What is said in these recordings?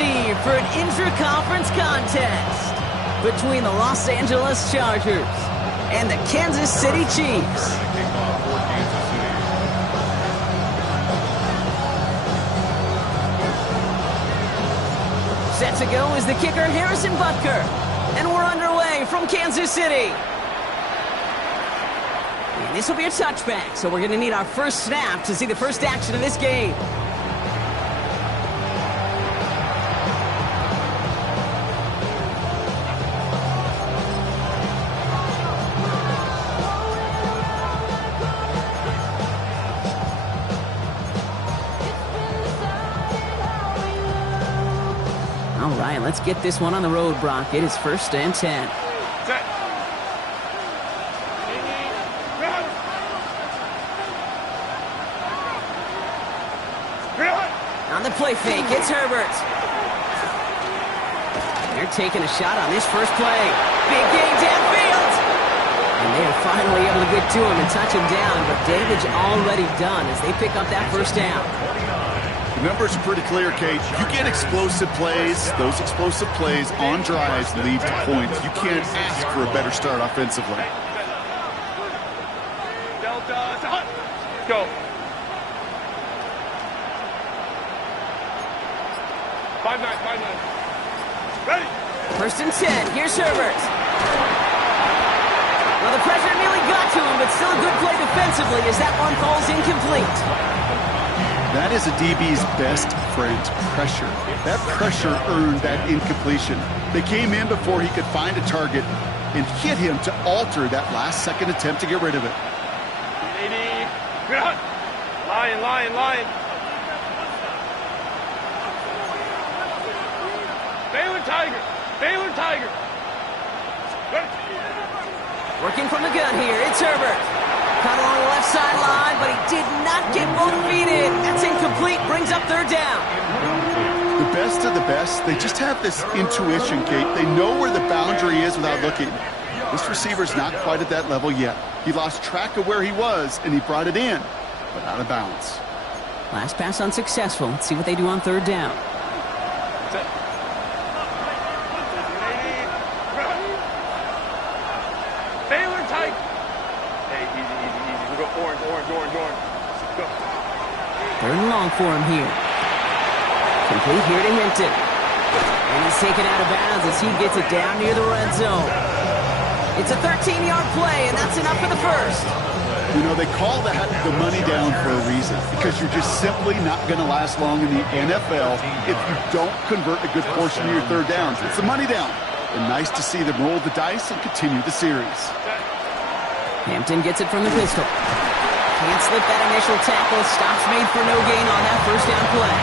Eve for an intra-conference contest between the Los Angeles Chargers and the Kansas City Chiefs. Set to go is the kicker, Harrison Butker. And we're underway from Kansas City. And this will be a touchback, so we're going to need our first snap to see the first action of this game. All right, let's get this one on the road, Brock. It is 1st and 10. Set. On the play fake, it's Herbert. They're taking a shot on this first play. Big game downfield. And they are finally able to get to him and touch him down, but damage already done as they pick up that first down. The numbers are pretty clear, Kate. You get explosive plays. Those explosive plays on drives lead to points. You can't ask for a better start offensively. Delta, go. 5-9, 5-9. Ready. 1st and 10. Here's Herbert. Well, the pressure nearly got to him, but still a good play defensively as that one falls incomplete. That is a DB's best friend, pressure. That pressure earned that incompletion. They came in before he could find a target and hit him to alter that last-second attempt to get rid of it. 80. Lion. Baylor Tiger. Ready. Working from the gun here, it's Herbert. Caught along the left sideline, but he did not get both feet in. That's incomplete, brings up 3rd down. The best of the best, they just have this intuition, Kate. They know where the boundary is without looking. This receiver's not quite at that level yet. He lost track of where he was, and he brought it in, but out of bounds. Last pass unsuccessful. Let's see what they do on 3rd down. Set. Baylor Tiger. Hey, easy. We go orange. Go. 3rd and long for him here. Complete here to Hinton. And he's taken out of bounds as he gets it down near the red zone. It's a 13-yard play, and that's enough for the first. You know, they call that the money down for a reason, because you're just simply not going to last long in the NFL if you don't convert a good portion of your 3rd downs. It's the money down. And nice to see them roll the dice and continue the series. Hampton gets it from the pistol. Can't slip that initial tackle. Stops made for no gain on that 1st down play.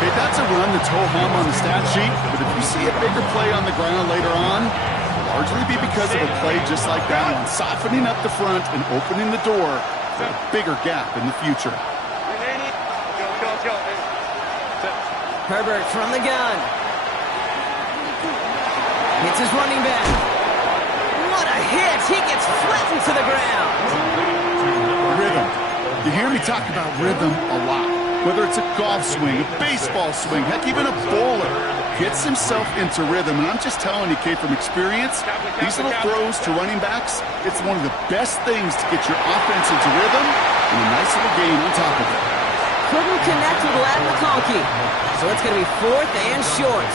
Hey, that's a run that's ho-hum on the stat sheet, but if you see a bigger play on the ground later on, it'll largely be because of a play just like that one, softening up the front and opening the door for a bigger gap in the future. Go. Herbert from the gun. Hits his running back. What a hit! He gets flattened to the ground. Rhythm. You hear me talk about rhythm a lot. Whether it's a golf swing, a baseball swing, heck, even a bowler gets himself into rhythm. And I'm just telling you, Kate, from experience, these little throws to running backs, it's one of the best things to get your offense into rhythm and a nice little gain on top of it. Couldn't connect with Lad McConkey. So it's going to be 4th and short.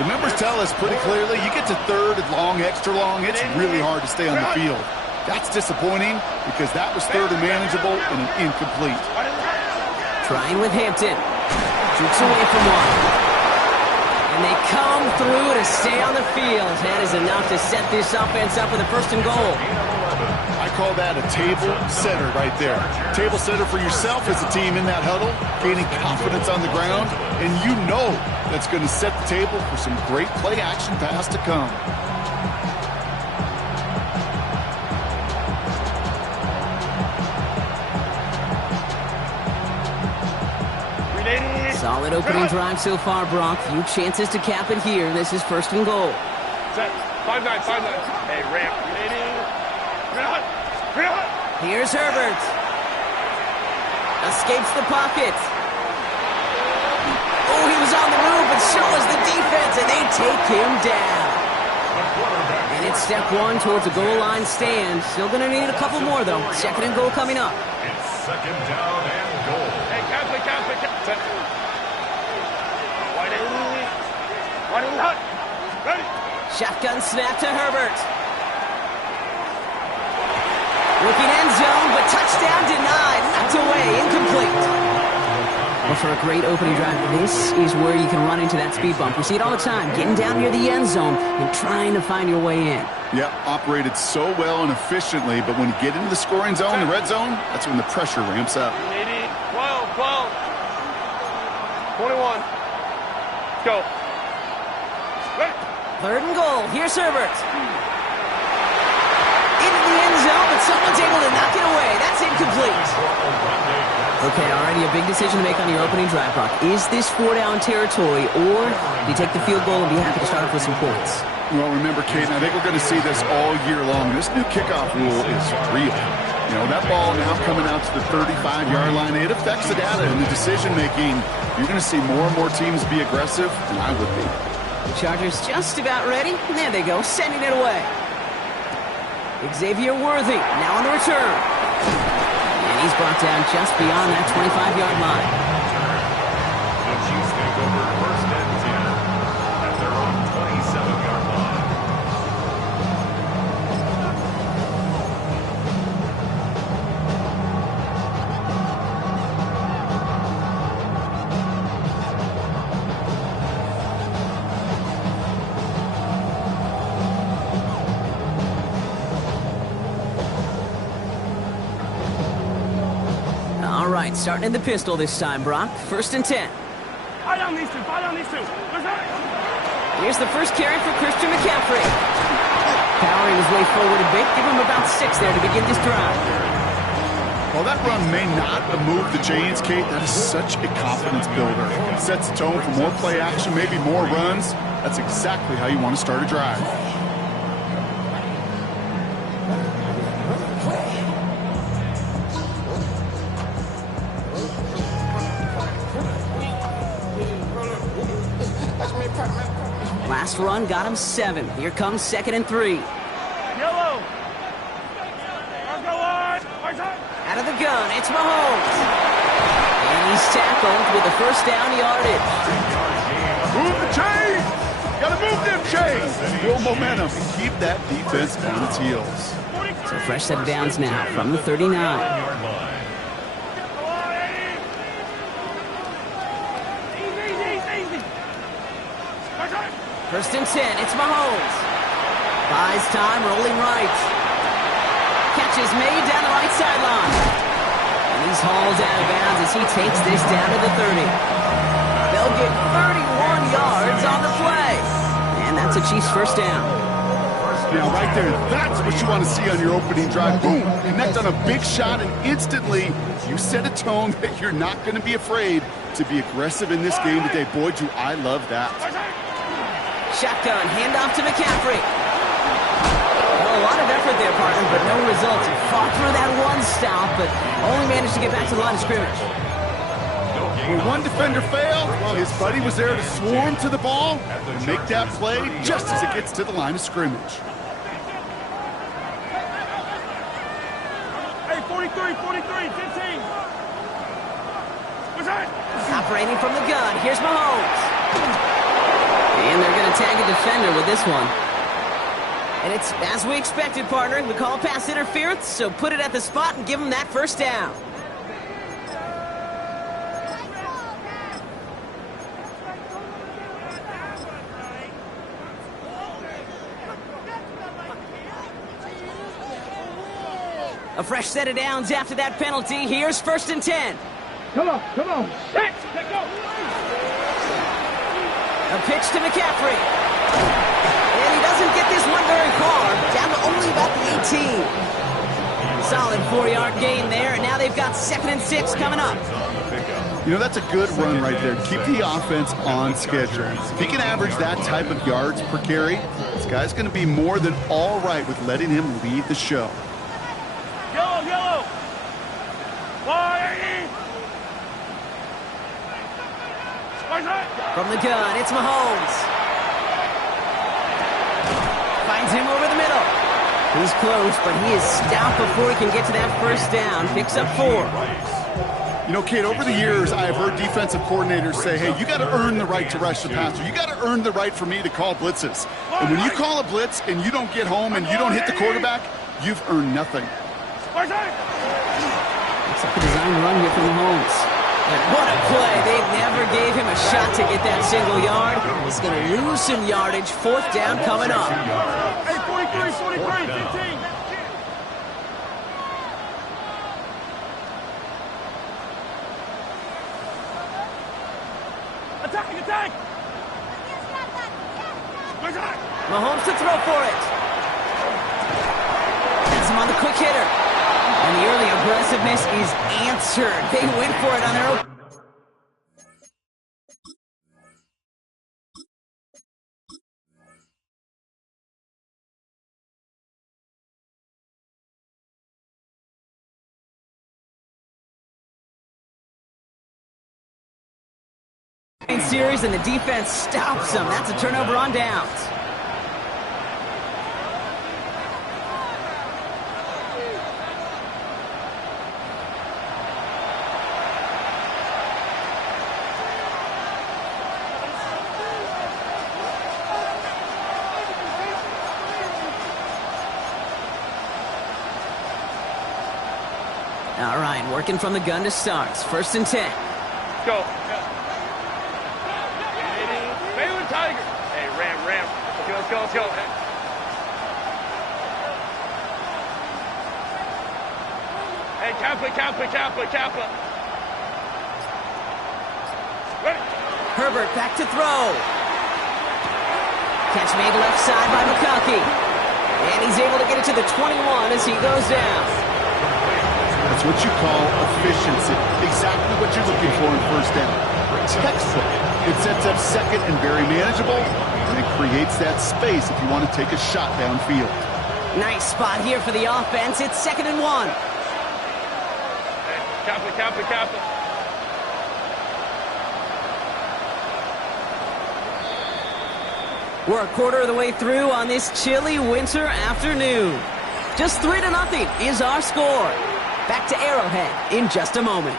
The numbers tell us pretty clearly, you get to 3rd and long, extra long, it's really hard to stay on the field. That's disappointing because that was 3rd and manageable and an incomplete. Trying with Hampton. Shoots away from one. And they come through to stay on the field. That is enough to set this offense up with a 1st and goal. I call that a table setter right there. Table setter for yourself as a team in that huddle, gaining confidence on the ground, and you know that's going to set the table for some great play action pass to come. Solid opening drive so far, Brock. Few chances to cap it here. This is 1st and goal. Set. 5-9. Hey, ramp. Here's Herbert. Escapes the pocket. Oh, he was on take him down. And it's step one towards a goal line stand. Still going to need a couple more, though. Second and goal coming up. It's second down and goal. Hey, cancel. Running hut. Ready. Shotgun snap to Herbert. Looking end zone, but touchdown denied. Knocked away, incomplete. Well, for a great opening drive, this is where you can run into that speed bump. We see it all the time, getting down near the end zone and trying to find your way in. Yeah, operated so well and efficiently, but when you get into the scoring zone, the red zone, that's when the pressure ramps up. 12. 21. Let's go. Ready. Third and goal. Here's Herbert. Into the end zone, but someone's able to knock it away. That's incomplete. Okay, already a big decision to make on your opening drive, Brock. Is this 4-down territory, or do you take the field goal and be happy to start off with some points? Well, remember, Kate, I think we're going to see this all year long. This new kickoff rule is real. You know, that ball now coming out to the 35-yard line, it affects the data and the decision-making. You're going to see more and more teams be aggressive, and I would be. The Chargers just about ready. And there they go, sending it away. Xavier Worthy now on the return. And he's brought down just beyond that 25-yard line. The Chiefs take over first and 10 at their own 27-yard line. All right, starting in the pistol this time, Brock. First and 10. Fire on these two. Here's the first carry for Christian McCaffrey. Powering his way forward a bit. Give him about 6 there to begin this drive. While that run may not have moved the chains, Kate, that is such a confidence builder. It sets the tone for more play action, maybe more runs. That's exactly how you want to start a drive. Last run got him 7. Here comes second and 3. Yellow. Let's go on. Out of the gun, it's Mahomes. And he's tackled with the first down yardage. Move the chains! Gotta move them chains! Build momentum and keep that defense on its heels. So fresh set of downs now from the 39. Yard line. Easy. First and 10, it's Mahomes. Buys time, rolling right. Catch is made down the right sideline. And he's hauled out of bounds as he takes this down to the 30. They'll get 31 yards on the play. And that's a Chiefs first down. Now, right there, that's what you want to see on your opening drive. Boom! Connect on a big shot, and instantly you set a tone that you're not going to be afraid to be aggressive in this game today. Boy, do I love that. Shotgun, handoff to McCaffrey. Well, a lot of effort there, partner, but no results. He fought through that one stop, but only managed to get back to the line of scrimmage. When one defender failed, well, his buddy was there to swarm to the ball and make that play just as it gets to the line of scrimmage. Hey, 43, 15. What's that? Operating from the gun, here's Mahomes. And they're going to tag a defender with this one. And it's as we expected, partner. We call pass interference, so put it at the spot and give him that first down. A fresh set of downs after that penalty. Here's first and 10. Come on. Let go. A pitch to McCaffrey. And he doesn't get this one very far. Down to only about the 18. Solid 4-yard gain there, and now they've got second and 6 coming up. You know, that's a good run right there. Keep the offense on schedule. If he can average that type of yards per carry, this guy's going to be more than all right with letting him lead the show. Yellow. From the gun, it's Mahomes. Finds him over the middle. He's close, but he is stopped before he can get to that first down. Picks up 4. You know, Kate, over the years, I have heard defensive coordinators say, hey, you got to earn the right to rush the passer. You got to earn the right for me to call blitzes. And when you call a blitz and you don't get home and you don't hit the quarterback, you've earned nothing. Looks like a design run here from Mahomes. And what a play. They never gave him a shot to get that single yard. He's going to lose some yardage. 4th down coming up. Hey, 43, 15. Attack! Mahomes to throw for it. Gets him on the quick hitter. And the early aggressiveness is answered. They went for it on their own. Series, and the defense stops them. That's a turnover on downs. All right, working from the gun to start. 1st and 10. Go. Tiger. Hey, Ram. Let's go. Hey, Kappa. Ready. Herbert back to throw. Catch made left side by McConkey. And he's able to get it to the 21 as he goes down. That's what you call efficiency. Exactly what you're looking for in 1st down. Textbook. It sets up 2nd and very manageable, and it creates that space if you want to take a shot downfield. Nice spot here for the offense. It's 2nd and 1. Hey, Kappa. We're a quarter of the way through on this chilly winter afternoon. Just 3-0 is our score. Back to Arrowhead in just a moment.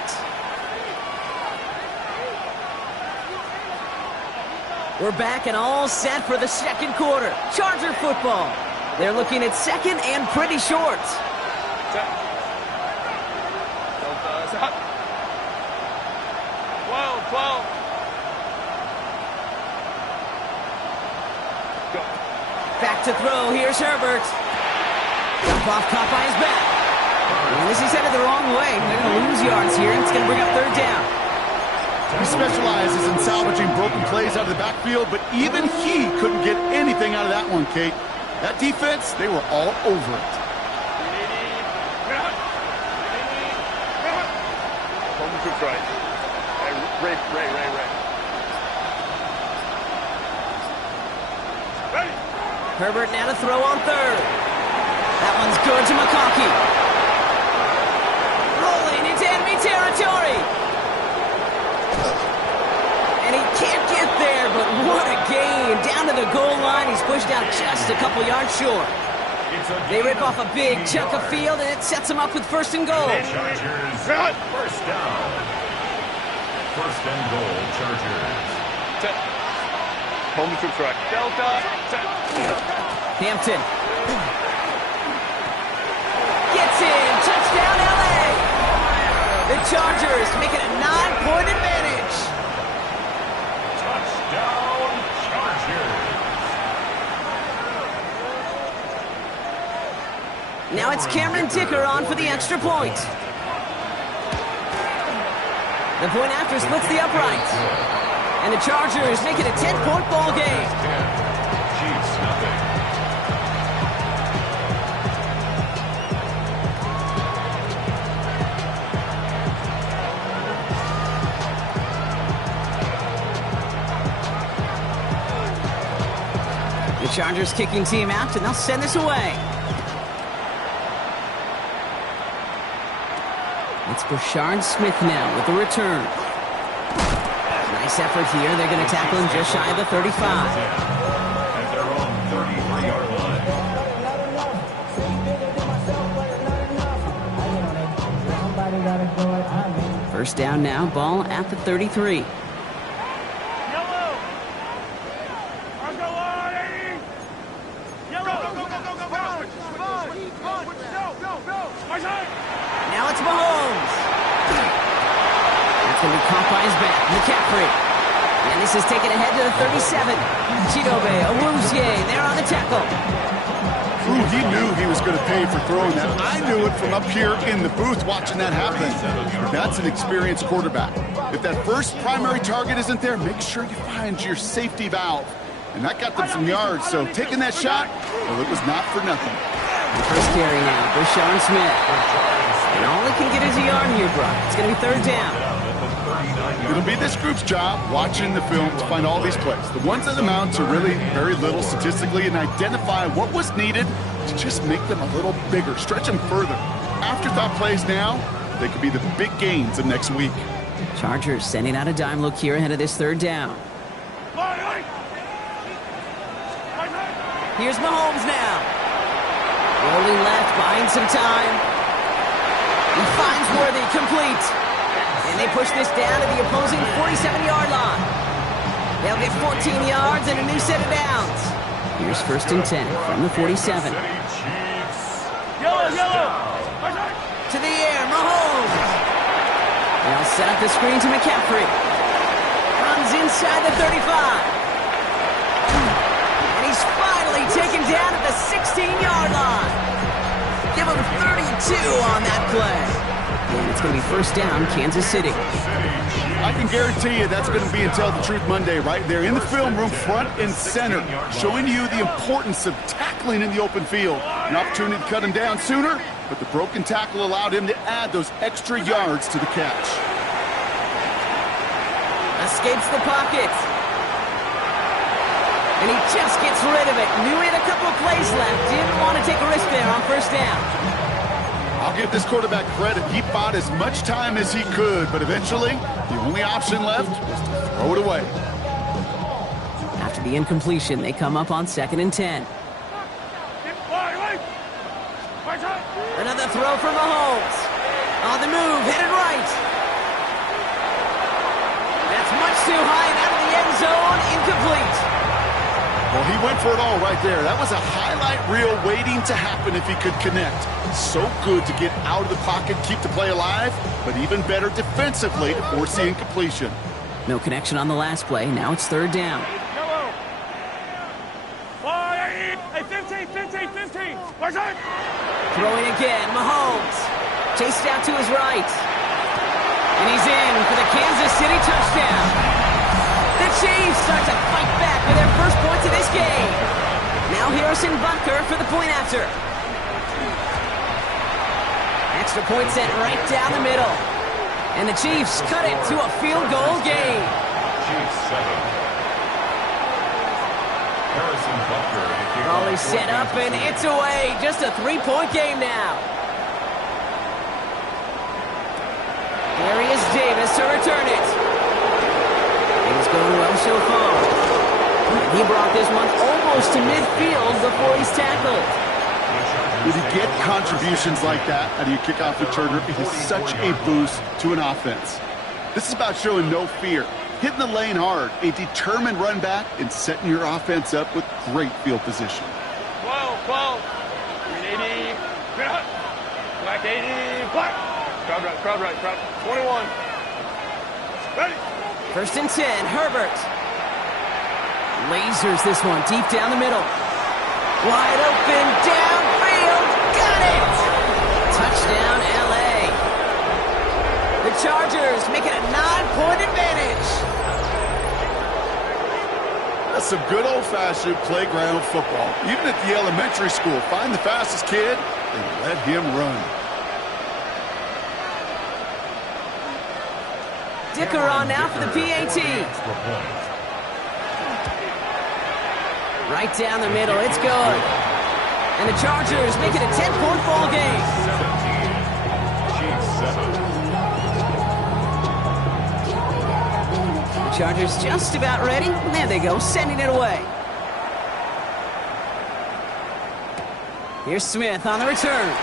We're back and all set for the 2nd quarter. Charger football. They're looking at 2nd and pretty short. 12. Go. Back to throw. Here's Herbert. Jump off, caught by his back. And this is headed the wrong way. They're going to lose yards here, and it's going to bring up 3rd down. He specializes in salvaging broken plays out of the backfield, but even he couldn't get anything out of that one, Kate. That defense, they were all over it. Right. Ray. Ready. Herbert now to throw on 3rd. That one's good to McConkey. Rolling into enemy territory. And he can't get there, but what a gain. Down to the goal line. He's pushed out just a couple yards short. They rip off a big chunk of field, and it sets them up with 1st and goal. Chargers, 1st down. 1st and goal, Chargers. Home to track. Delta. Hampton. Gets in. Touchdown, LA. The Chargers make it a 9-point advantage. Touchdown, Chargers. Now it's Cameron Dicker on for the extra point. The point after splits the uprights. And the Chargers make it a 10-point ball game. Chiefs, nothing. The Chargers kicking team out, and they'll send this away. It's Brashard Smith now with the return. Nice effort here. They're going to tackle him just shy of the 35. At their own 33. First down now, ball at the 33. Now it's Mahomes. That's going to be caught by his back. McCaffrey. And this is taken ahead to the 37. Chidobe Awuzie there on the tackle. Ooh, he knew he was going to pay for throwing that. I knew it from up here in the booth watching that happen. That's an experienced quarterback. If that first primary target isn't there, make sure you find your safety valve. And that got them some yards, so taking that shot, well, it was not for nothing. First carry now, Brashon Smith. And all he can get is a yard here, Brock. It's going to be third down. It'll be this group's job, watching the film, to find all these plays. The ones that amount to really very little statistically, and identify what was needed to just make them a little bigger, stretch them further. Afterthought plays now, they could be the big gains of next week. Chargers sending out a dime look here ahead of this third down. Here's Mahomes now. Rolling left, buying some time. He finds Worthy, complete. And they push this down to the opposing 47-yard line. They'll get 14 yards and a new set of downs. Here's first and 10 from the 47. To the air, Mahomes. They'll set up the screen to McCaffrey. Runs inside the 35. And he's finally taken down at the 16-yard line. Give him 32 on that play. And it's going to be first down, Kansas City. I can guarantee you that's going to be in Tell the Truth Monday right there in the film room, front and center, showing you the importance of tackling in the open field. An opportunity to cut him down sooner, but the broken tackle allowed him to add those extra yards to the catch. Escapes the pocket. And he just gets rid of it. Knew he had a couple of plays left. Didn't want to take a risk there on first down. I'll give this quarterback credit. He bought as much time as he could, but eventually, the only option left was to throw it away. After the incompletion, they come up on 2nd and 10. Another throw for Mahomes. On the move, headed right. That's much too high and out of the end zone, incomplete. Well, he went for it all right there. That was a highlight reel waiting to happen if he could connect. So good to get out of the pocket, keep the play alive, but even better defensively to force the incompletion. No connection on the last play. Now it's third down. 15. Throwing again, Mahomes. Chased out to his right. And he's in for the Kansas City touchdown. The Chiefs start to fight back with their first points of this game. Now Harrison Butker for the point after. Extra point sent right down the middle. And the Chiefs cut it to a field goal game. Chiefs 7. Harrison Butker. Ball is set up and it's away. Just a 3-point game now. Darius Davis to return it. He's going well so far. He brought this one almost to midfield before he's tackled. When you get contributions like that out of your kickoff returner, it is such a boost to an offense. This is about showing no fear, hitting the lane hard, a determined run back, and setting your offense up with great field position. 12. Green 80. Black 80. Black. Crowd right. 21. Ready. First and 10, Herbert. Lasers this one deep down the middle. Wide open, downfield, got it! Touchdown, L.A. The Chargers make it a 9-point advantage. That's some good old-fashioned playground football. Even at the elementary school, find the fastest kid and let him run. Dicker on now for the PAT. Right down the middle, it's good. And the Chargers make it a 10-point ball game. 17. The Chargers just about ready. There they go, sending it away. Here's Smith on the return.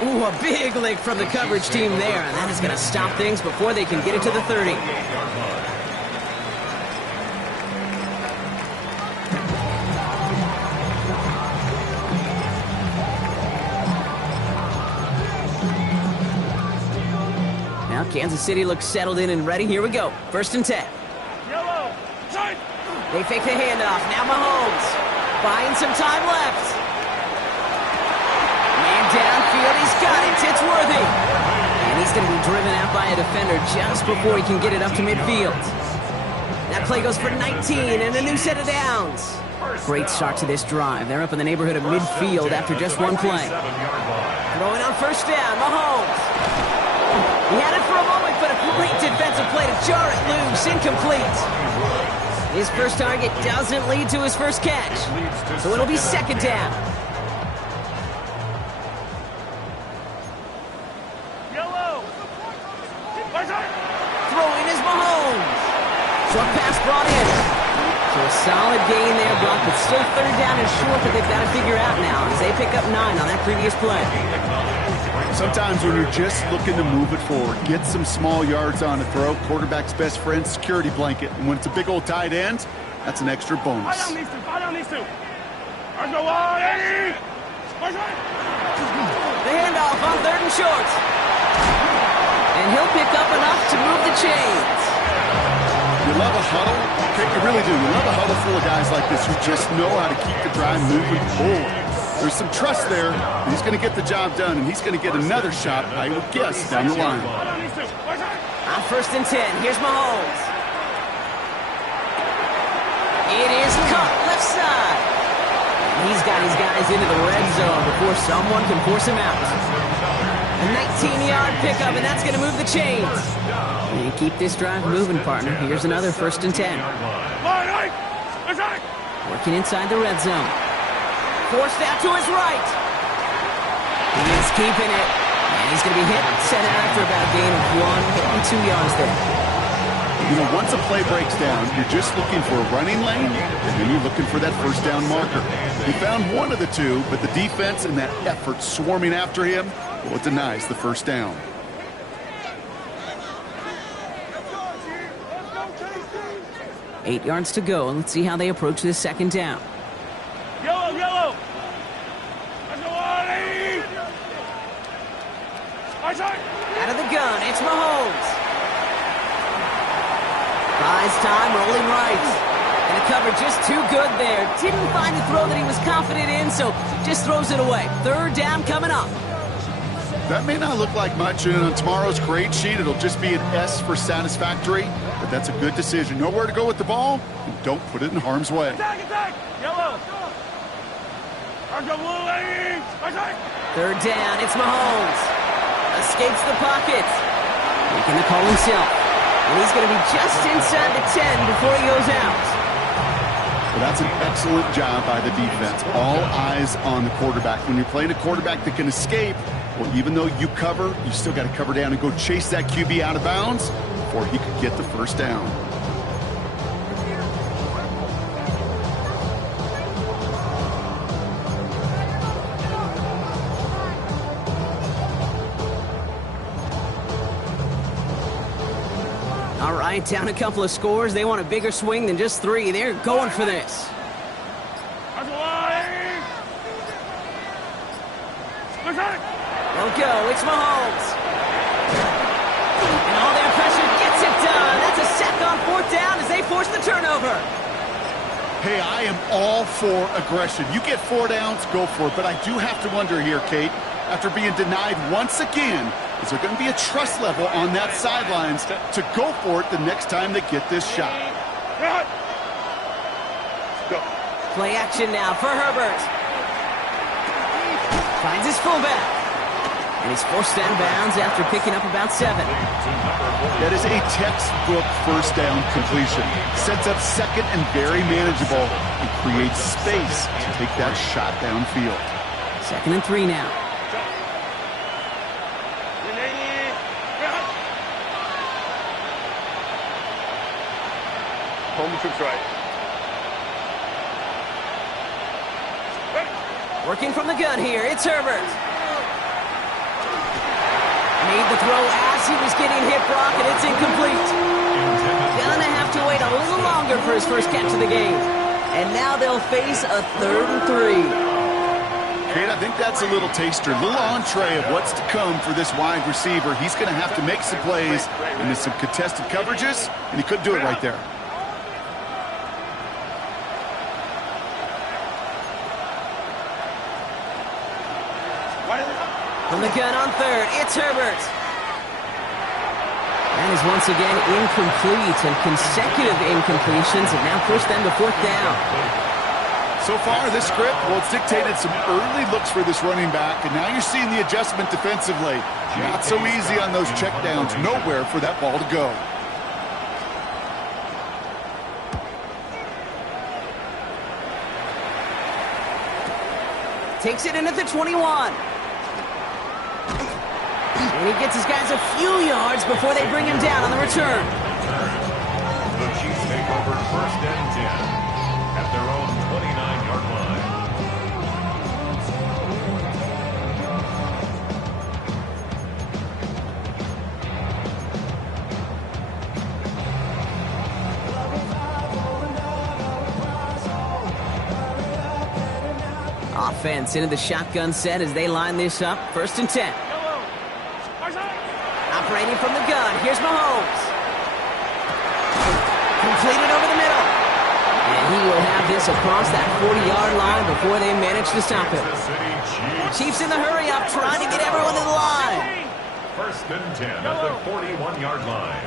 Ooh, a big lick from the coverage team there, and that is going to stop things before they can get it to the 30. Now Kansas City looks settled in and ready. Here we go. 1st and 10. Yellow. Side. They fake the handoff. Now Mahomes buying some time left. Man downfield. He's got it. It's Worthy. And he's going to be driven out by a defender just before he can get it up to midfield. That play goes for 19 and a new set of downs. Great start to this drive. They're up in the neighborhood of midfield after just one play. Throwing on 1st down. Mahomes. He had it for a moment, but a great defensive play to jar it loose. Incomplete. His first target doesn't lead to his first catch, so it'll be 2nd down. Yellow. Throwing is Mahomes. Short pass brought in. So a solid gain there, Brock, but still 3rd down and short that they've got to figure out now as they pick up 9 on that previous play. Sometimes when you're just looking to move it forward, get some small yards on a throw, quarterback's best friend, security blanket. And when it's a big old tight end, that's an extra bonus. Fire down these two. There's no one. The handoff on 3rd and short. And he'll pick up enough to move the chains. You love a huddle? Okay, you really do. You love a huddle full of guys like this who just know how to keep the drive moving forward. There's some trust there. He's going to get the job done, and he's going to get another shot, I would guess, down the line. On 1st and 10, here's Mahomes. It is caught left side. He's got his guys into the red zone before someone can force him out. A 19-yard pickup, and that's going to move the chains. And keep this drive moving, partner. Here's another 1st and 10. Working inside the red zone. Forced out to his right. He is keeping it. And he's going to be hit, sent out after about a gain of 1 and 2 yards there. You know, once a play breaks down, you're just looking for a running lane, and then you're looking for that 1st down marker. He found one of the two, but the defense and that effort swarming after him, well, it denies the 1st down. Eight yards to go, and let's see how they approach this 2nd down. Yellow. Out of the gun, it's Mahomes. Buys time, rolling right. And the cover just too good there. Didn't find a throw that he was confident in, so just throws it away. 3rd down coming up. That may not look like much, and on tomorrow's grade sheet, it'll just be an S for satisfactory, but that's a good decision. Know where to go with the ball, and don't put it in harm's way. Attack! Yellow! 3rd down, it's Mahomes. Escapes the pocket. Making the call himself. And he's going to be just inside the 10 before he goes out. Well, that's an excellent job by the defense. All eyes on the quarterback. When you're playing a quarterback that can escape, well, even though you cover, you still got to cover down and go chase that QB out of bounds before he could get the 1st down. All right, down a couple of scores. They want a bigger swing than just 3. They're going for this. They'll go. It's Mahomes. And all their pressure gets it done. That's a sack on 4th down as they force the turnover. Hey, I am all for aggression. You get 4 downs, go for it. But I do have to wonder here, Kate, after being denied once again, is there going to be a trust level on that sidelines to go for it the next time they get this shot? Go. Play action now for Herbert. Finds his fullback. And he's forced out of bounds after picking up about 7. That is a textbook 1st down completion. Sets up 2nd and very manageable and creates space to take that shot downfield. 2nd and 3 now. Home troops right. Working from the gun here, it's Herbert. Made the throw as he was getting hit, Brock, and it's incomplete. Gonna have to wait a little longer for his first catch of the game. And now they'll face a 3rd and 3. Kate, I think that's a little taster, a little entree of what's to come for this wide receiver. He's going to have to make some plays into some contested coverages, and he couldn't do it right there. From the gun on 3rd, it's Herbert. That is once again incomplete, and consecutive incompletions have now pushed them to 4th down. So far, this script, well, it's dictated some early looks for this running back, and now you're seeing the adjustment defensively. Not so easy on those checkdowns. Nowhere for that ball to go. Takes it in at the 21. And he gets his guys a few yards before they bring him down on the return. The Chiefs take over 1st and 10 at their own 29-yard line. Offense into the shotgun set as they line this up. 1st and 10. Operating from the gun. Here's Mahomes. Completed over the middle. And he will have this across that 40-yard line before they manage to stop him. Chiefs in the hurry up, trying to get everyone to the line. 1st and 10 at the 41-yard line.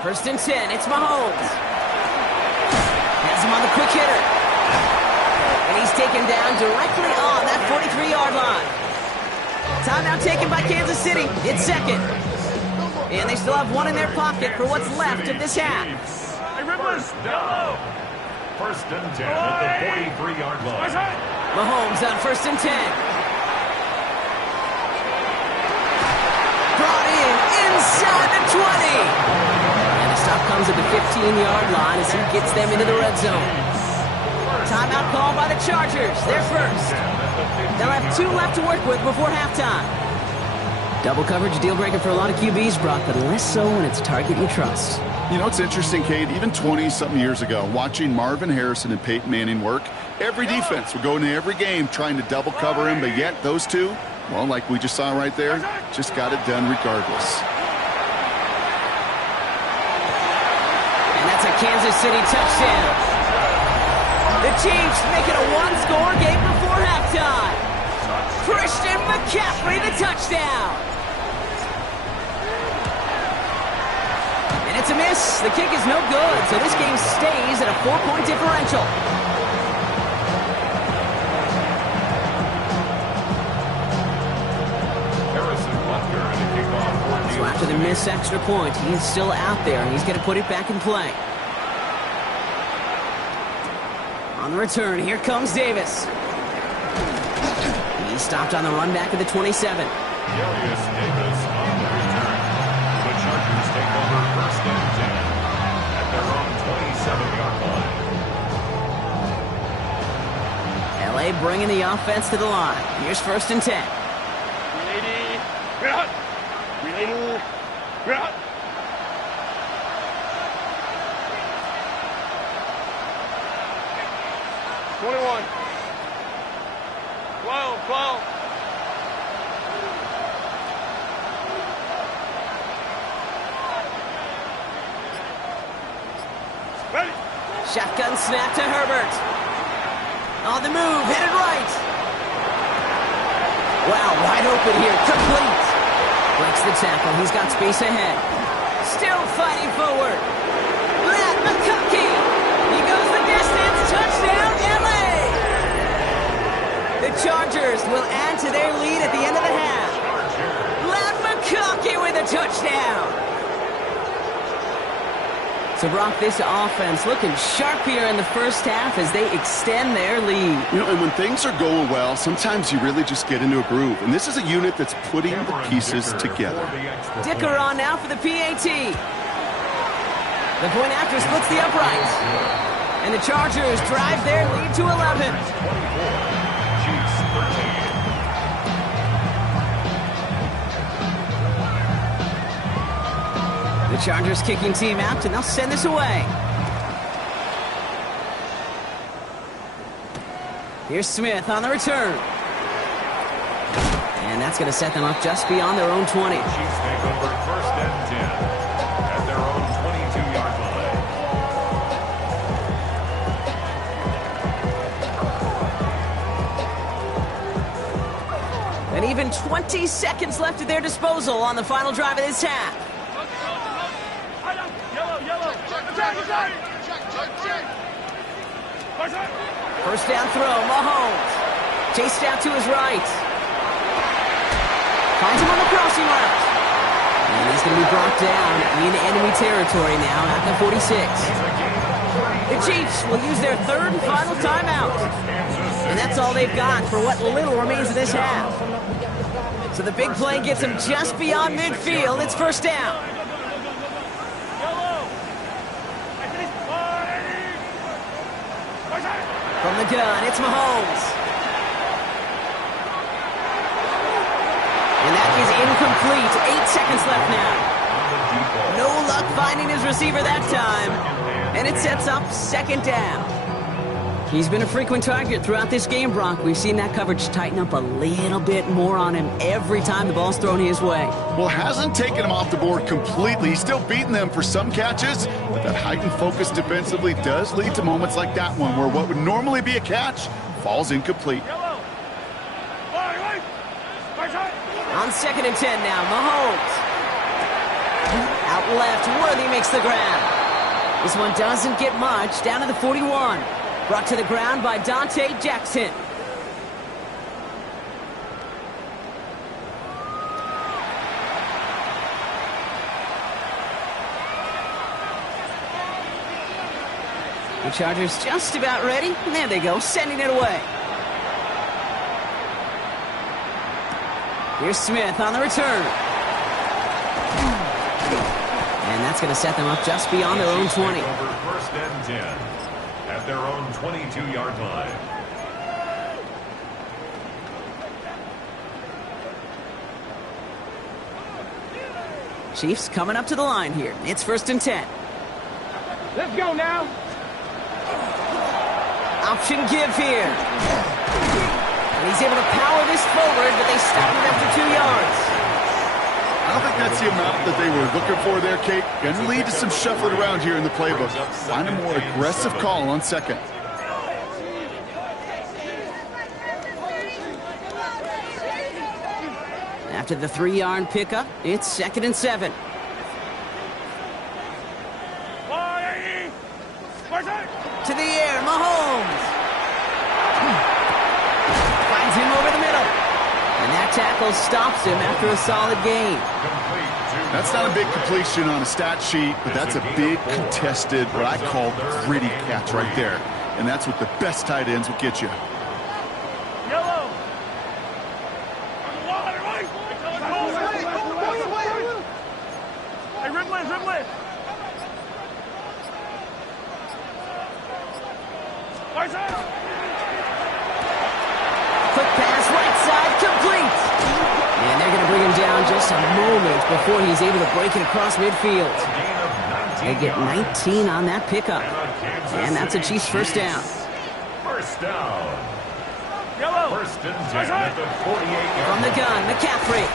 1st and 10. It's Mahomes. Has him on the quick hitter. And he's taken down directly on that 43-yard line. Timeout taken by Kansas City. It's 2nd. And they still have one in their pocket for what's left of this half. First down. 1st and 10 at the 43-yard line. Mahomes on 1st and 10. Brought in inside the 20. And the stop comes at the 15-yard line as he gets them into the red zone. Timeout called by the Chargers. They're first. They'll have 2 left to work with before halftime. Double coverage deal breaker for a lot of QBs, Brock, but less so when it's a target you trust. You know, it's interesting, Kate, even 20-something years ago, watching Marvin Harrison and Peyton Manning work, every defense would go into every game trying to double cover him, but yet those two, well, like we just saw right there, just got it done regardless. And that's a Kansas City touchdown. The Chiefs make it a 1-score game before halftime. Christian McCaffrey, the touchdown. And it's a miss. The kick is no good, so this game stays at a 4-point differential. So after the missed extra point, he is still out there, and he's going to put it back in play. On the return, here comes Davis. He stopped on the run back at the 27. Davis on the return. The Chargers take over 1st and 10 at their own 27-yard line. LA bringing the offense to the line. Here's 1st and 10. Shotgun snap to Herbert. On the move, headed right. Wow, wide open here, complete. Breaks the tackle, he's got space ahead. Still fighting forward. Matt McConkey. He goes the distance, touchdown LA. The Chargers will add to their lead at the end of the half. Matt McConkey with a touchdown. So, Brock, this offense looking sharp here in the first half as they extend their lead. You know, and when things are going well, sometimes you really just get into a groove. And this is a unit that's putting the pieces together. Dicker on now for the PAT. The point after splits the uprights. And the Chargers drive their lead to 11. The Chargers kicking team out, and they'll send this away. Here's Smith on the return. And that's going to set them up just beyond their own 20. Chiefs take over first and 10 at their own 22-yard line. And even 20 seconds left at their disposal on the final drive of this half. First down throw, Mahomes. Chased out to his right. Finds him on the crossing route. And he's going to be brought down in enemy territory now at the 46. The Chiefs will use their third and final timeout. And that's all they've got for what little remains of this half. So the big play gets him just beyond midfield. It's first down. From the gun, it's Mahomes. And that is incomplete. 8 seconds left now. No luck finding his receiver that time. And it sets up second down. He's been a frequent target throughout this game, Brock. We've seen that coverage tighten up a little bit more on him every time the ball's thrown his way. Well, hasn't taken him off the board completely. He's still beating them for some catches, but that heightened focus defensively does lead to moments like that one where what would normally be a catch falls incomplete. On second and 10 now, Mahomes. Out left, Worthy makes the grab. This one doesn't get much, down to the 41. Brought to the ground by Dante Jackson. The Chargers just about ready. And there they go, sending it away. Here's Smith on the return. And that's going to set them up just beyond their own 20. Over first and 10 at their own 22-yard line. Chiefs coming up to the line here. It's first and 10. Let's go now. Option give here. And he's able to power this forward, but they stop him after 2 yards. I don't think that's the amount that they were looking for there, Kate. Going to lead to some shuffling around here in the playbook. Find a more aggressive call on second. After the 3-yard pickup, it's second and 7. To the air, Mahomes. Finds him over the middle. And that tackle stops him after a solid gain. That's not a big completion on a stat sheet, but that's a big contested, what I call gritty catch right there. And that's what the best tight ends will get you. Yellow. Hey, Ridley. Quick pass, right side, complete. And they're going to bring him down just a moment before he's able to break it across midfield. They get 19 on that pickup. And that's a Chiefs first down. First down. Yellow. First and 10 at the 48-yard From the gun, McCaffrey.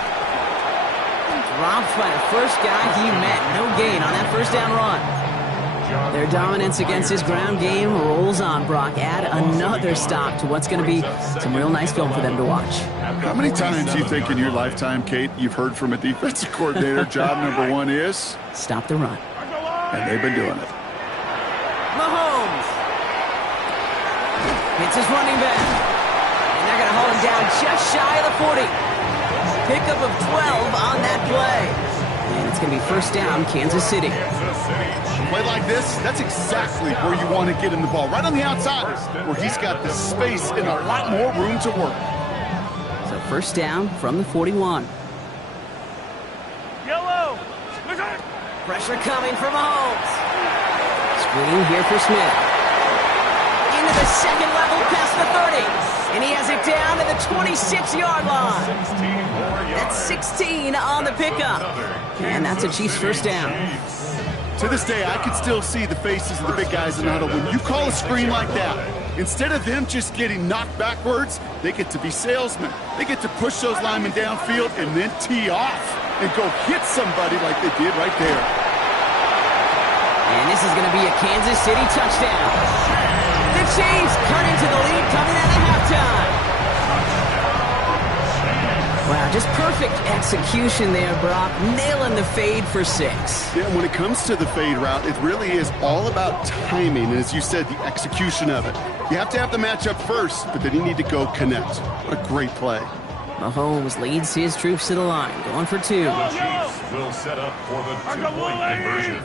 Dropped by the first guy he met. No gain on that first down run. Their dominance against his ground game rolls on, Brock. Add another stop to what's going to be some real nice film for them to watch. How many times do you think in your lifetime, Kate, you've heard from a defensive coordinator, job number one is? Stop the run. And they've been doing it. Mahomes. It's his running back. And they're going to hold him down just shy of the 40. Pickup of 12 on that play. And it's going to be first down, Kansas City. Play like this, that's exactly where you want to get him the ball. Right on the outside, where he's got the space and a lot more room to work. So first down from the 41. Yellow. Pressure coming from Mahomes. Screen here for Smith. Into the second level past the 30. And he has it down to the 26-yard line. That's 16 on the pickup. And that's a Chiefs first down. To this day, I can still see the faces of the big guys in the huddle. When you call a screen like that, instead of them just getting knocked backwards, they get to be salesmen. They get to push those linemen downfield and then tee off and go hit somebody like they did right there. And this is going to be a Kansas City touchdown. The Chiefs cut into the lead coming out of halftime. Wow, just perfect execution there, Brock. Nailing the fade for 6. Yeah, when it comes to the fade route, it really is all about timing, and as you said, the execution of it. You have to have the matchup first, but then you need to go connect. What a great play. Mahomes leads his troops to the line, going for 2. The Chiefs will set up for the 2-point conversion.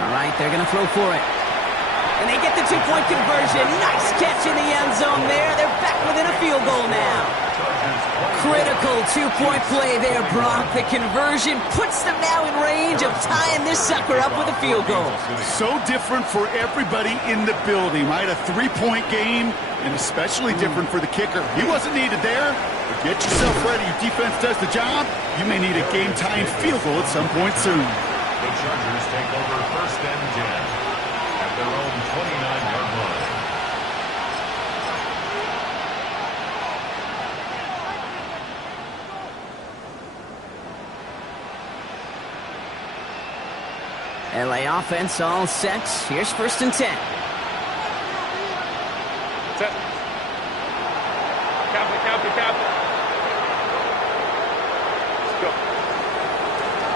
All right, they're going to throw for it. And they get the 2-point conversion. Nice catch in the end zone there. They're back within a field goal now. Critical 2-point play there, Brock. The conversion puts them now in range of tying this sucker up with a field goal. So different for everybody in the building, right? A 3-point game, and especially different for the kicker. He wasn't needed there. But get yourself ready. Your defense does the job. You may need a game-tying field goal at some point soon. The Chargers take over first and 10 at their own 29-yard line. LA offense all set. Here's first and 10. Set. Cap. Let's go.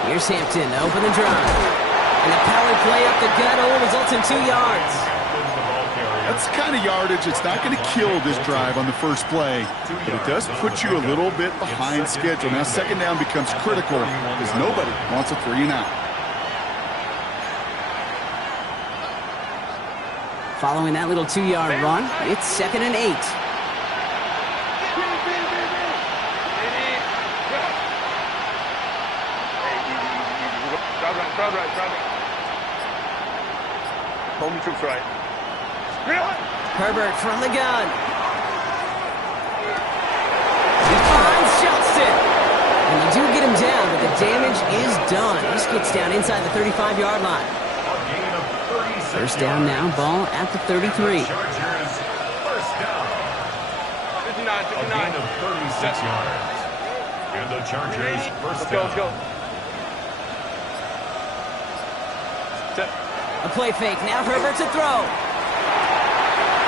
Here's Hampton to open the drive. And the power play up the gut results in 2 yards. That's the kind of yardage that's not going to kill this drive on the first play, but it does put you a little bit behind schedule. Now second down becomes critical because nobody wants a 3 and out. Following that little 2-yard run, it's second and 8. Crowd right. Hold me troops right. Herbert from the gun. He finds Shelton. And they do get him down, but the damage is done. This gets down inside the 35-yard line. First down now, ball at the 33. Chargers first down. 59. A gain of 36 yards. And the Chargers first down. Let's go. Set. A play fake. Now Herbert to throw.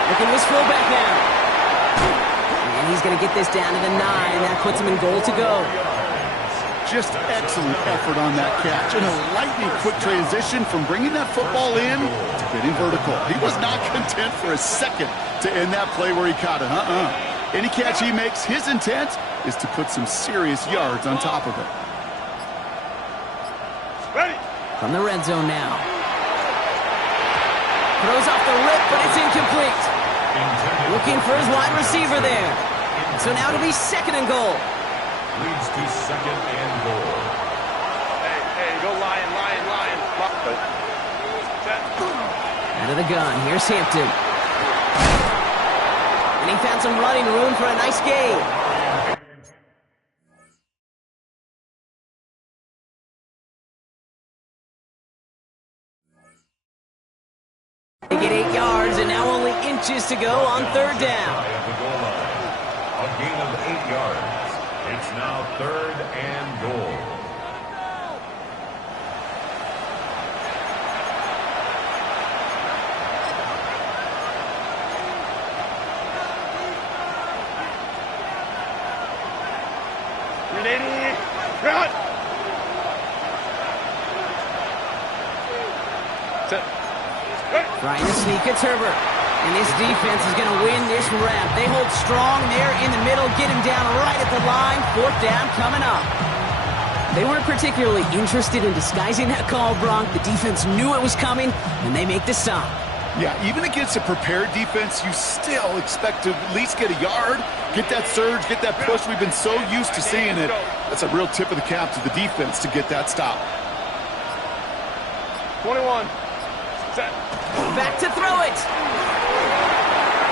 Looking his fullback now. And he's going to get this down to the 9. That puts him in goal to go. Just excellent effort on that catch and a lightning quick transition from bringing that football in to getting vertical. He was not content for a second to end that play where he caught it. Any catch he makes, his intent is to put some serious yards on top of it. Ready. From the red zone now. Throws off the rip, but it's incomplete. Looking for his wide receiver there. So now it'll be second and goal. Leads to second and goal. Hey, go lion. Set. Out of the gun, here's Hampton. And he found some running room for a nice gain. They get 8 yards, and now only inches to go on third down. At the goal line. A gain of 8 yards. It's now third and goal. Ready. Run. Set. Trying to sneak at Herbert. And this defense is going to win this rep. They hold strong there in the middle, get him down right at the line. Fourth down coming up. They weren't particularly interested in disguising that call, Bronk. The defense knew it was coming, and they make the stop. Yeah, even against a prepared defense, you still expect to at least get a yard, get that surge, get that push. We've been so used to seeing it. That's a real tip of the cap to the defense to get that stop. 21. Set. Back to throw it.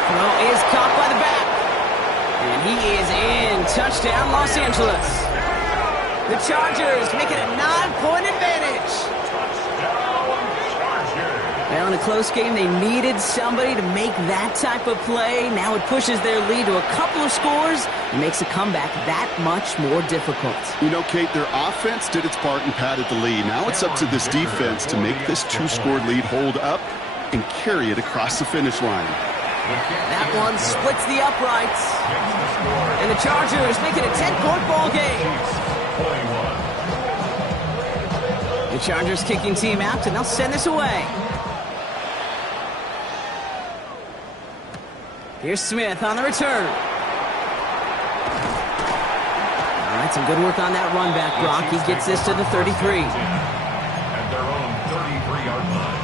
Throw is caught by the back. And He is in. Touchdown, Los Angeles. The Chargers make it a 9-point advantage. Well, in a close game, they needed somebody to make that type of play. Now it pushes their lead to a couple of scores and makes a comeback that much more difficult. You know, Kate, their offense did its part and padded the lead. Now it's up to this defense to make this 2-score lead hold up and carry it across the finish line. That one splits the uprights. And the Chargers make it a 10-point ball game. The Chargers kicking team out, and they'll send this away. Here's Smith on the return. All right, some good work on that run back, Brock. He gets this to the 33. At their own 33-yard line.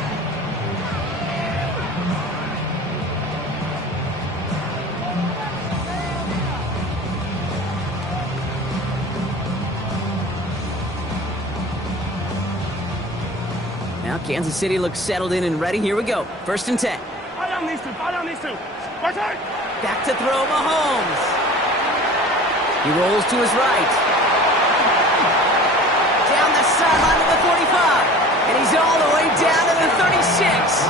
Now Kansas City looks settled in and ready. Here we go. 1st and 10. Fire down these two. Fire down these two. Right side. Back to throw, Mahomes. He rolls to his right. Down the sideline to the 45. And he's all the way down to the 36.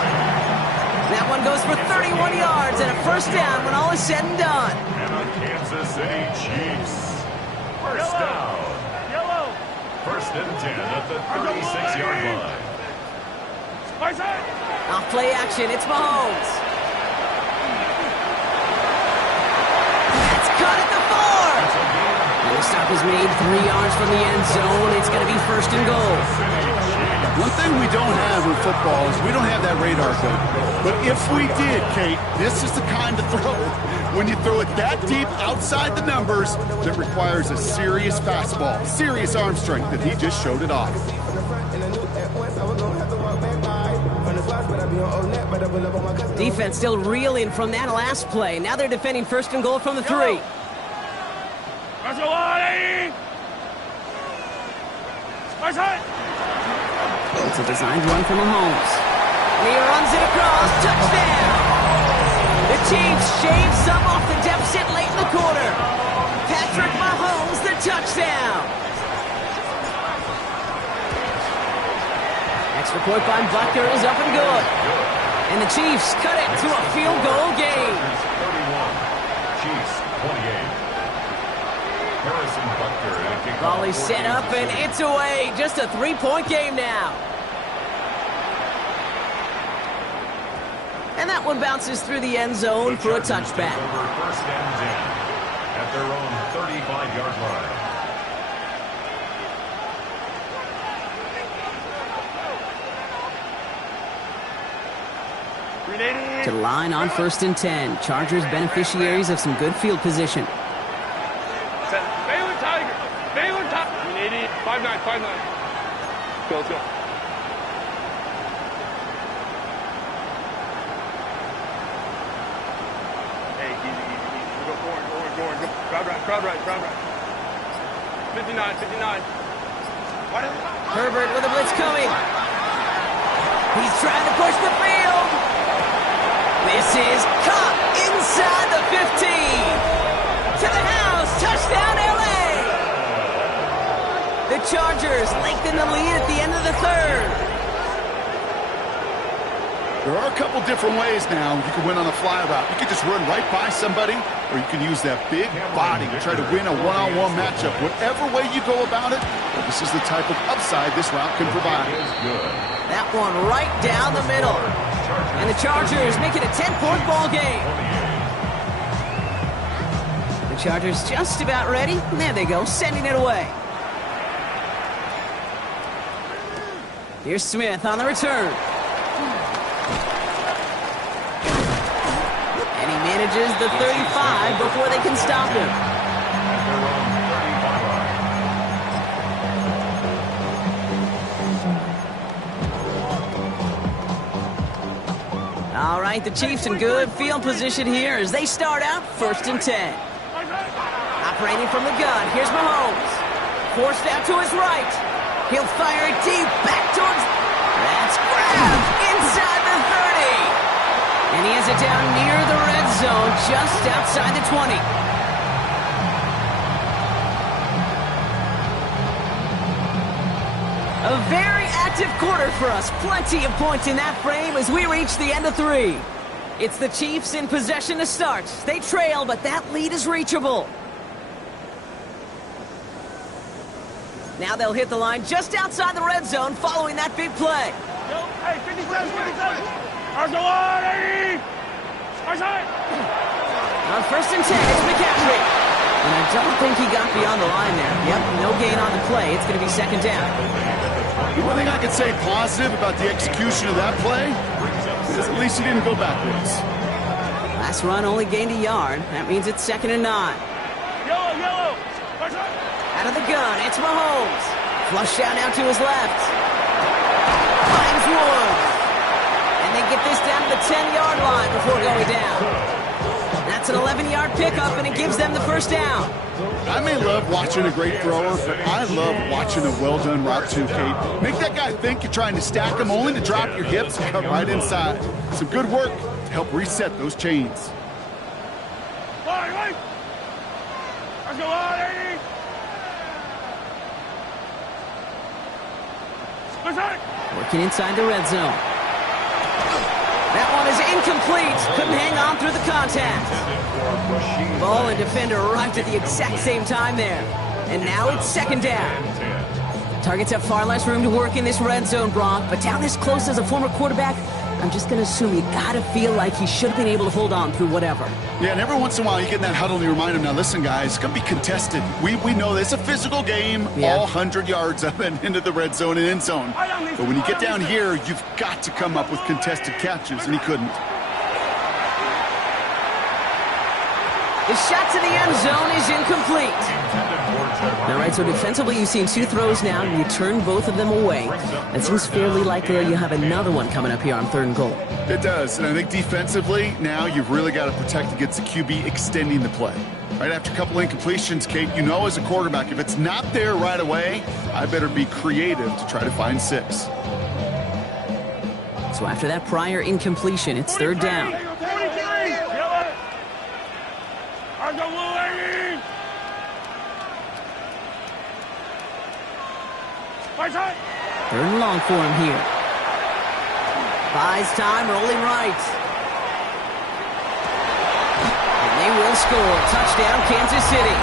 That one goes for 31 yards and a 1st down when all is said and done. And the Kansas City Chiefs. First down. Yellow. 1st and 10 at the 36-yard line. Right side. Off play action, it's Mahomes. That's caught at the 4. And the stop is made 3 yards from the end zone. It's going to be 1st and goal. One thing we don't have in football is we don't have that radar gun. But if we did, Kate, this is the kind of throw, when you throw it that deep outside the numbers, that requires a serious fastball, serious arm strength, and he just showed it off. Defense still reeling from that last play. Now they're defending 1st and goal from the 3. Let's go, Waddy. Right side. It's a designed run from Mahomes. And he runs it across. Touchdown! The Chiefs shave some off the deficit late in the quarter. Patrick Mahomes, the touchdown. Extra point by Bucker is up and good. And the Chiefs cut it to a field goal game. 31. Chiefs 28. Harrison Bucker. Volley set up and it's away. Just a 3-point game now. And that one bounces through the end zone for a touchback. 1st and 10 at their own 35-yard line. To the line on 1st and 10. Chargers beneficiaries of some good field position. Baylor Tiger. Baylor Tiger. 5-9. 5-9. Go, let's go. Hey, easy. We go orange. Go. Crowd right. 59. Herbert with a blitz coming. He's trying to push the field. This is caught inside the 15. To the house. Touchdown, LA. The Chargers lengthen the lead at the end of the 3rd. There are a couple different ways now. You can win on a fly route. You can just run right by somebody, or you can use that big body to try to win a one-on-one matchup. Whatever way you go about it, this is the type of upside this route can provide. That one right down the middle. And the Chargers make it a 10-point ball game. The Chargers just about ready. And there they go, sending it away. Here's Smith on the return. And he manages the 35 before they can stop him. All right, the Chiefs in good field position here as they start out 1st and 10. Operating from the gun, here's Mahomes. Forced out to his right. He'll fire it deep, back towards... That's grabbed inside the 30. And he has it down near the red zone, just outside the 20. very active quarter for us. Plenty of points in that frame as we reach the end of 3. It's the Chiefs in possession to start. They trail, but that lead is reachable. Now they'll hit the line just outside the red zone following that big play. Hey, 50 seconds, 50 seconds. Go on, 80. On first and 10, it's McCaffrey. And I don't think he got beyond the line there. Yep, no gain on the play. It's going to be second down. The one thing I could say positive about the execution of that play is at least he didn't go backwards. Last run only gained a yard. That means it's second and 9. Yellow. Out of the gun, it's Mahomes. Flush out now to his left. Finds Woods. And they get this down to the 10-yard line before going down. That's an 11-yard pickup, and it gives them the first down. I may love watching a great thrower, but I love watching a well-done route too, Kate. Make that guy think you're trying to stack him only to drop your hips and cut right inside. Some good work to help reset those chains. Wait. Let's go on, 80. Working inside the red zone. That one is incomplete. Couldn't hang on through the contact. Ball and defender arrived at the exact same time there. And now it's second down. Targets have far less room to work in this red zone, Brock, but down this close as a former quarterback, I'm just going to assume you got to feel like he should have been able to hold on through whatever. Yeah, and every once in a while you get in that huddle and you remind him, now listen, guys, it's going to be contested. We know this. It's a physical game, all 100 yards up and into the red zone and end zone. But when you get down here, you've got to come up with contested catches, and he couldn't. The shot to the end zone is incomplete. All right, so defensively you've seen 2 throws now, and you turn both of them away. It seems fairly likely you have another one coming up here on 3rd and goal. It does, and I think defensively, now you've really got to protect against the QB extending the play. Right after a couple incompletions, Kate, you know as a quarterback, if it's not there right away, I better be creative to try to find 6. So after that prior incompletion, it's 3rd down. Third and long for him here. Buys time, rolling right. And they will score. Touchdown, Kansas City.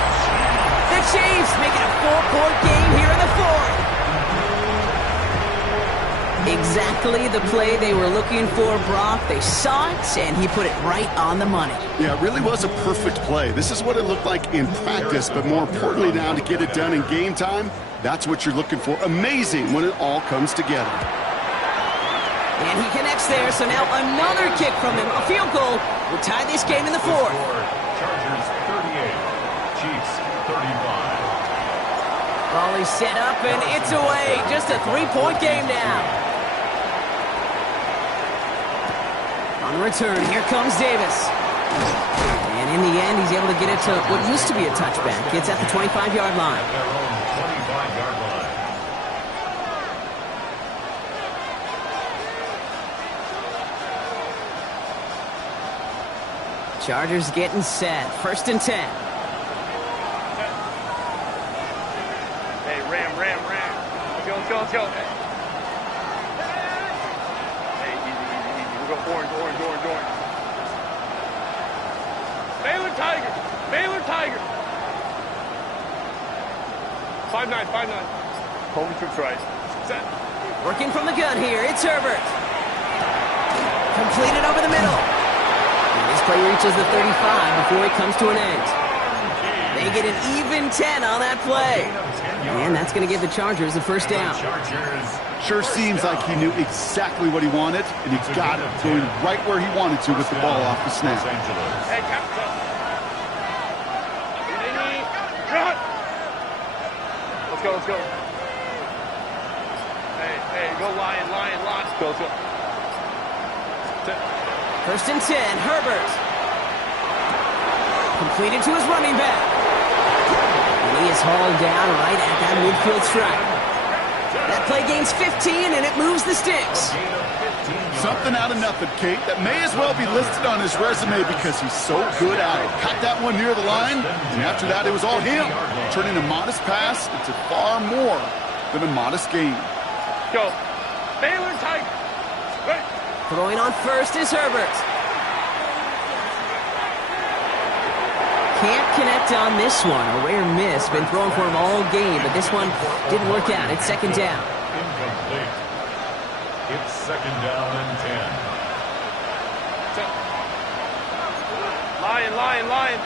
The Chiefs making a 4-point game here in the 4th. Exactly the play they were looking for, Brock. They saw it, and he put it right on the money. Yeah, it really was a perfect play. This is what it looked like in practice, but more importantly now to get it done in game time, that's what you're looking for. Amazing when it all comes together. And he connects there, so now another kick from him. A field goal will tie this game in the 4th. Chargers 38, Chiefs 35. Ball is set up, and it's away. Just a 3-point game now. On the return, here comes Davis. And in the end, he's able to get it to what used to be a touchback. It's at the 25-yard line. Their own 25-yard line. Chargers getting set. 1st and 10. Hey, ram. Let's go. Hey, easy. We'll go orange. Baylor Tiger. 5-9. Home trips right. Set. Working from the gun here. It's Herbert. Completed over the middle. And this play reaches the 35 before it comes to an end. They get an even 10 on that play. And that's going to give the Chargers the first down. Sure seems like he knew exactly what he wanted, and he got it, going right where he wanted to with the ball off the snap. Hey, let's go. Hey, go Lion. Let's go. 1st and 10, Herbert. Completed to his running back. And he is hauled down right at that midfield stripe. That play gains 15, and it moves the sticks. Something out of nothing, Kate. That may as well be listed on his resume because he's so good at it. Caught that one near the line, and after that, it was all him. Turning a modest pass into far more than a modest gain. Go. Baylor tight. Right. Throwing on first is Herbert. Can't connect on this one. A rare miss. Been throwing for him all game, but this one didn't work out. It's second down. Incomplete. It's second down and 10. Lion.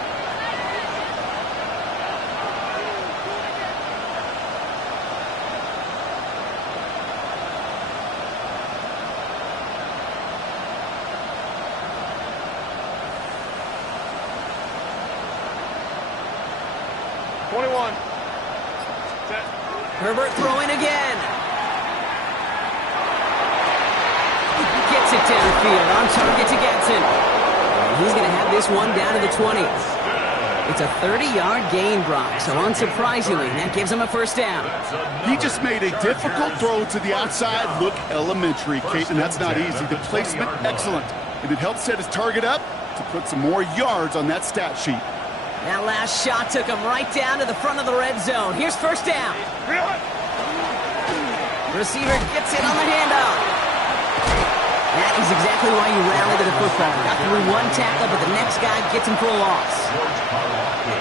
21. Set. Herbert throwing again. Gets it downfield, on target to Getson. He's going to have this one down to the 20. It's a 30-yard gain, Brock, so unsurprisingly, that gives him a first down. He just made a difficult throw to the outside. Look elementary, Kate, and that's not easy. The placement, excellent. And it helped set his target up to put some more yards on that stat sheet. That last shot took him right down to the front of the red zone. Here's first down. Receiver gets it on the handoff. That is exactly why you rally to the football. Got through one tackle, but the next guy gets him for a loss.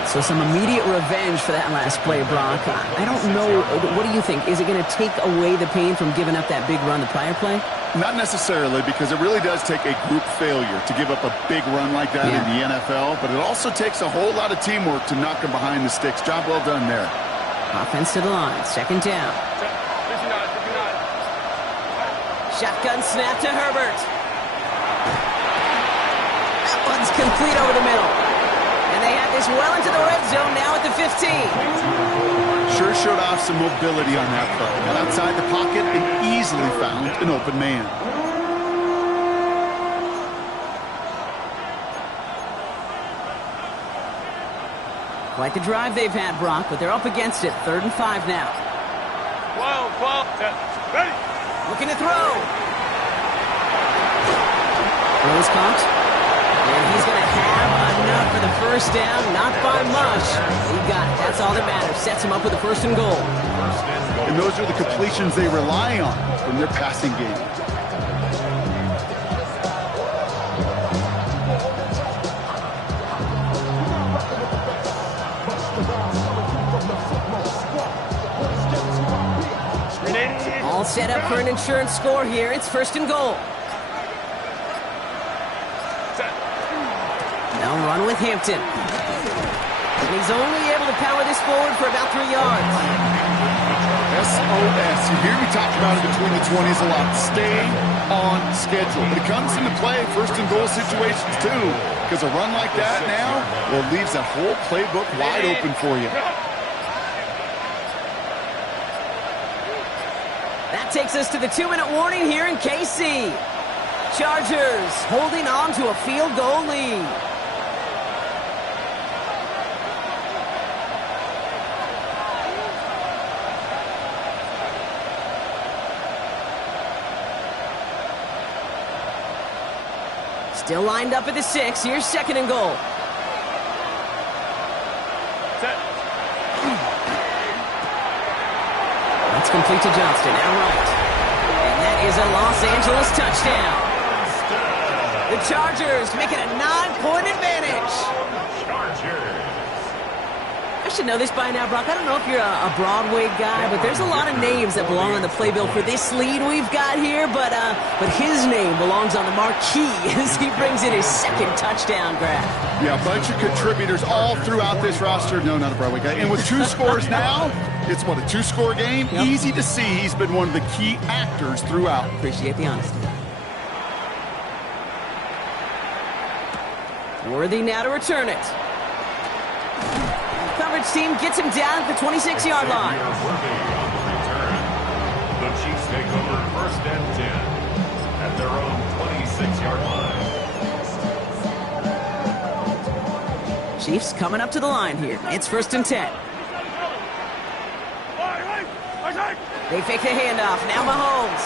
So some immediate revenge for that last play, Brock. I don't know. What do you think? Is it going to take away the pain from giving up that big run the prior play? Not necessarily, because it really does take a group failure to give up a big run like that in the NFL, but it also takes a whole lot of teamwork to knock him behind the sticks. Job well done there. Offense to the line, second down. 59. Shotgun snap to Herbert. That one's complete over the middle. And they have this well into the red zone now at the 15. Sure showed off some mobility on that play. Got outside the pocket and easily found an open man. Quite the drive they've had, Brock, but they're up against it. 3rd and 5 now. 12. Ready. Looking to throw. Throws caught. And he's going to have enough for the first down. Not by much. He got it. That's all that matters. Sets him up with a 1st and goal. And those are the completions they rely on from their passing game. All set up for an insurance score here. It's 1st and goal. Now run with Hampton. And he's only able to power this forward for about 3 yards. SOS. You hear me talk about it between the 20s a lot. Stay on schedule. But it comes into play 1st and goal situations too. Because a run like that now, well, leaves that whole playbook wide open for you. That takes us to the 2-minute warning here in KC. Chargers holding on to a field goal lead. Still lined up at the 6. Here's 2nd and goal. Set. That's complete to Johnston, outright. And that is a Los Angeles touchdown. The Chargers make it a 9-point advantage. Chargers. I should know this by now, Brock. I don't know if you're a Broadway guy, but there's a lot of names that belong on the playbill for this lead we've got here, but his name belongs on the marquee as he brings in his 2nd touchdown grab. Yeah, a bunch of contributors all throughout this roster. No, not a Broadway guy. And with 2 scores now, it's what, a 2-score game? Yep. Easy to see he's been one of the key actors throughout. Appreciate the honesty. Worthy now to return it. Coverage team gets him down at the 26-yard line. The Chiefs take over 1st and 10 at their own 26-yard line. Chiefs coming up to the line here. It's 1st and 10. They fake the handoff. Now Mahomes.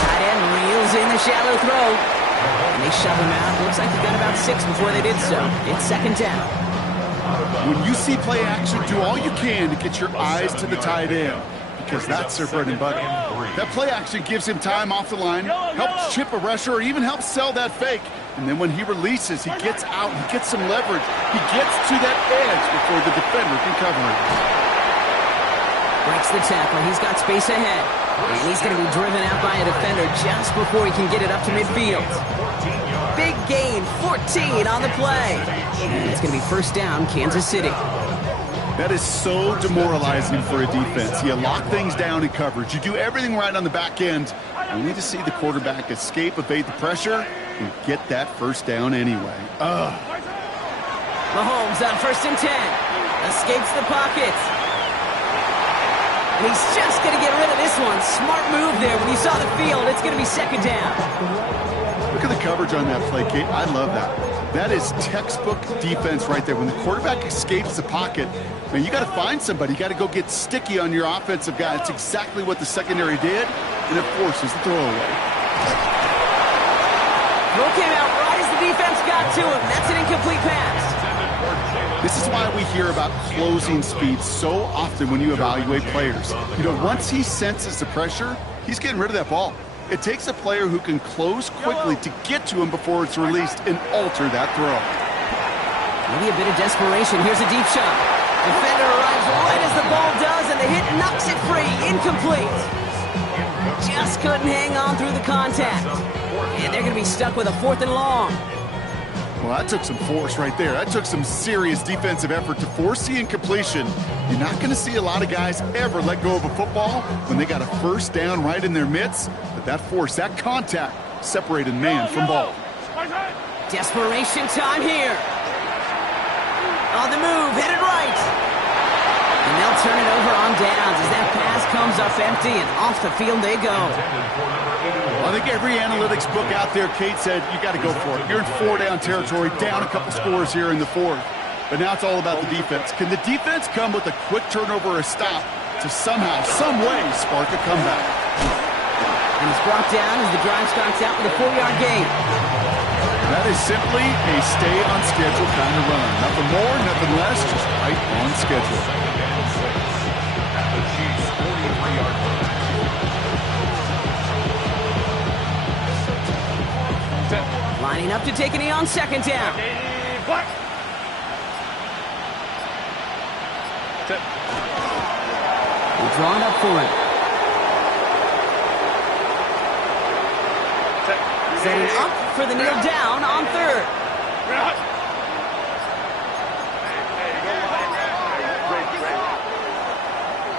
Tight end reels in the shallow throw. And they shove him out. Looks like he got about 6 before they did so. It's 2nd down. When you see play action, do all you can to get your eyes to the tight end, because that's their bread and butter. That play action gives him time off the line, helps chip a rusher, or even helps sell that fake. And then when he releases, he gets out, he gets some leverage. He gets to that edge before the defender can cover him. Breaks the tackle. He's got space ahead. And he's going to be driven out by a defender just before he can get it up to midfield. Big gain, 14 on the play. And it's going to be first down, Kansas City. That is so demoralizing for a defense. You lock things down in coverage. You do everything right on the back end. You need to see the quarterback escape, evade the pressure, and get that first down anyway. Mahomes on 1st and 10. Escapes the pocket. And he's just going to get rid of this one. Smart move there. When you saw the field, it's going to be second down. Look at the coverage on that play, Kate. I love that. That is textbook defense right there. When the quarterback escapes the pocket, man, you got to find somebody. You got to go get sticky on your offensive guy. It's exactly what the secondary did, and it forces the throwaway. Throw came out right as the defense got to him. That's an incomplete pass. This is why we hear about closing speed so often when you evaluate players. You know, once he senses the pressure, he's getting rid of that ball. It takes a player who can close quickly to get to him before it's released and alter that throw. Maybe a bit of desperation. Here's a deep shot. Defender arrives right as the ball does, and the hit knocks it free. Incomplete. Just couldn't hang on through the contact. And they're going to be stuck with a 4th and long. Well, that took some force right there. That took some serious defensive effort to force the incompletion. You're not going to see a lot of guys ever let go of a football when they got a first down right in their midst. But that force, that contact, separated man from ball. Desperation time here. On the move, headed right. And they'll turn it over on downs as that pass comes up empty, and off the field they go. I think every analytics book out there, Kate, said you got to go for it. You're in 4-down territory, down a couple scores here in the 4th. But now it's all about the defense. Can the defense come with a quick turnover or a stop to somehow, some way, spark a comeback? And he's brought down as the drive starts out with a 4-yard gain. That is simply a stay-on-schedule kind of run. Nothing more, nothing less, just right on schedule. At the Chiefs' 43-yard line. Lining up to take a knee on 2nd down. Black. We're drawing up for it. Setting up for the kneel down on 3rd.